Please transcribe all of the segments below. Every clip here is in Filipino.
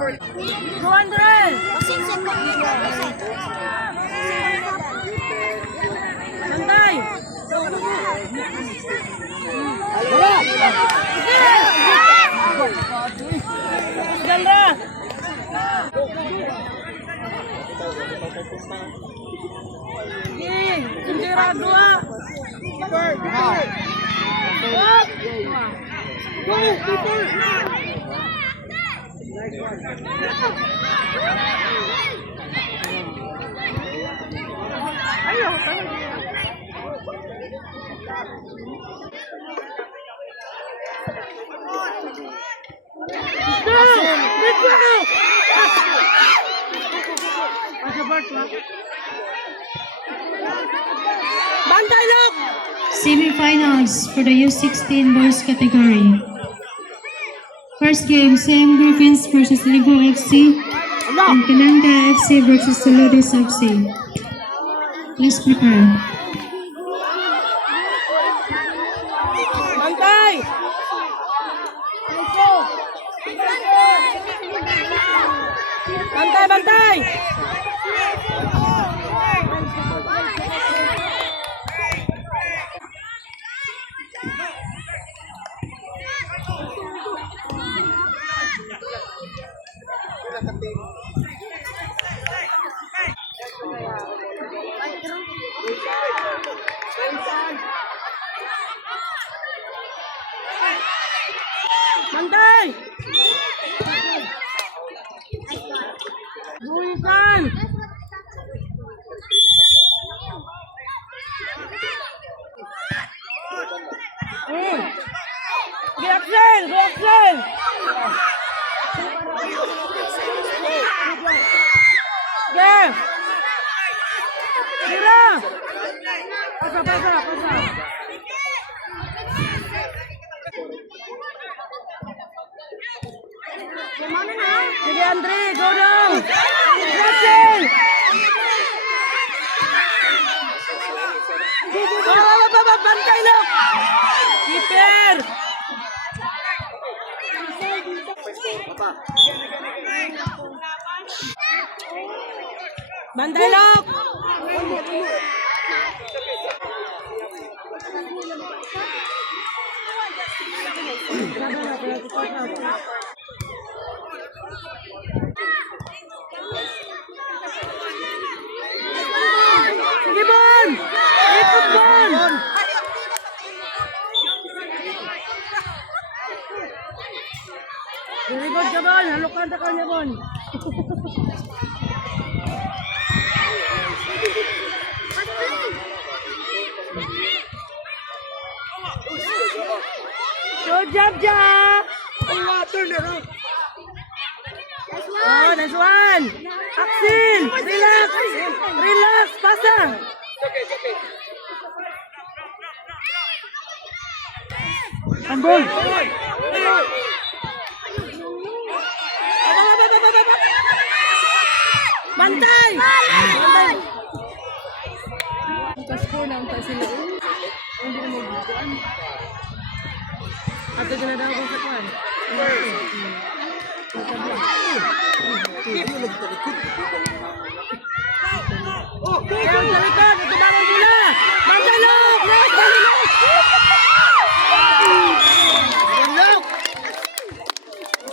200! Bantay! Ganda! Sendiri dua. Ayo. Semi-finals for the U16 boys category. First game, Sam Griffins versus Ligo FC and Kananga FC versus Solodis FC. Please prepare. Bantay! Bantay, bantay! Bantay! Buisan! Reaction! Reaction! Yeah! Tira! Pasa, pasa, pasa! Sige, Andre, go down! Reaction! Bantay lang! Keeper! Bantay lang! Sige, Bon! Ikot, Bon! Dirigod ka, Bon! Halukan ka kanya, Bon! Good job, Ja! Oh, nice one! Axel! Relax! Relax! Pasa! Ambol! Bantay! Bantay! Pasko na ang sila. Hindi na magbukuan. Ato na daw ko sa kuan. Oh, kaya sa likod, ito bawang sila. Bantay loob!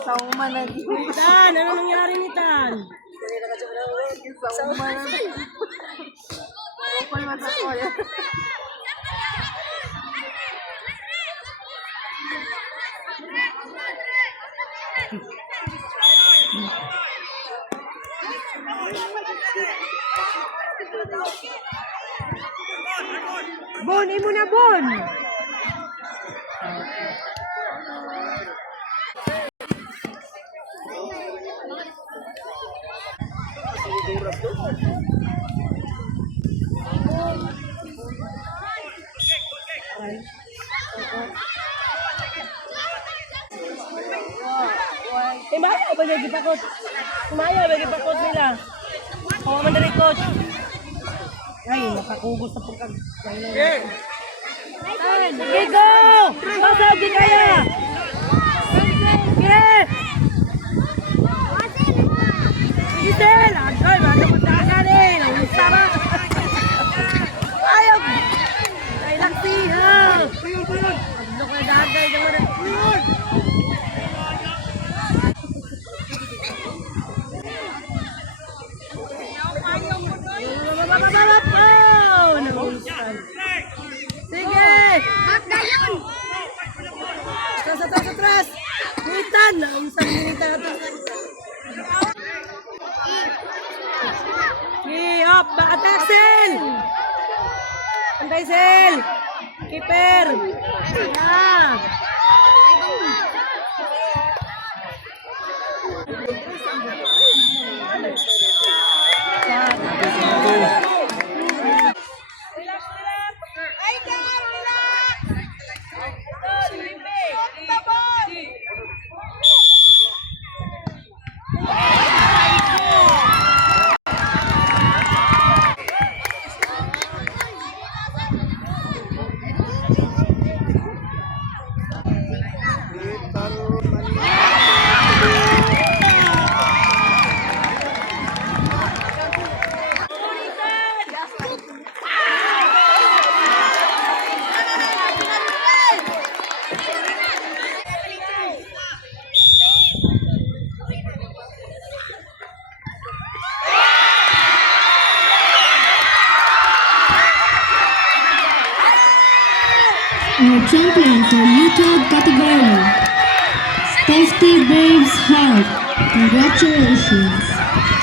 Sauman na di. Tan, ano nangyari ni Tan? Sauman na di. Open mata ko yan. Bon, imo na Bon! Timaya ba niya gipakot? Timaya ba gipakot nila? Kawa man dali coach. Ay, nakakugos sa pagkag. Sige, go! Pasok, di kaya! Sige! Tudlok na dagay. Oh, nahulusan. Sige! Atras! Militan! Nausang militan atras. Up! Attack, Sel! Antay, Sel! Keeper! Yeah! Our champion for YouTube category, Stefty Braves Heart. Congratulations.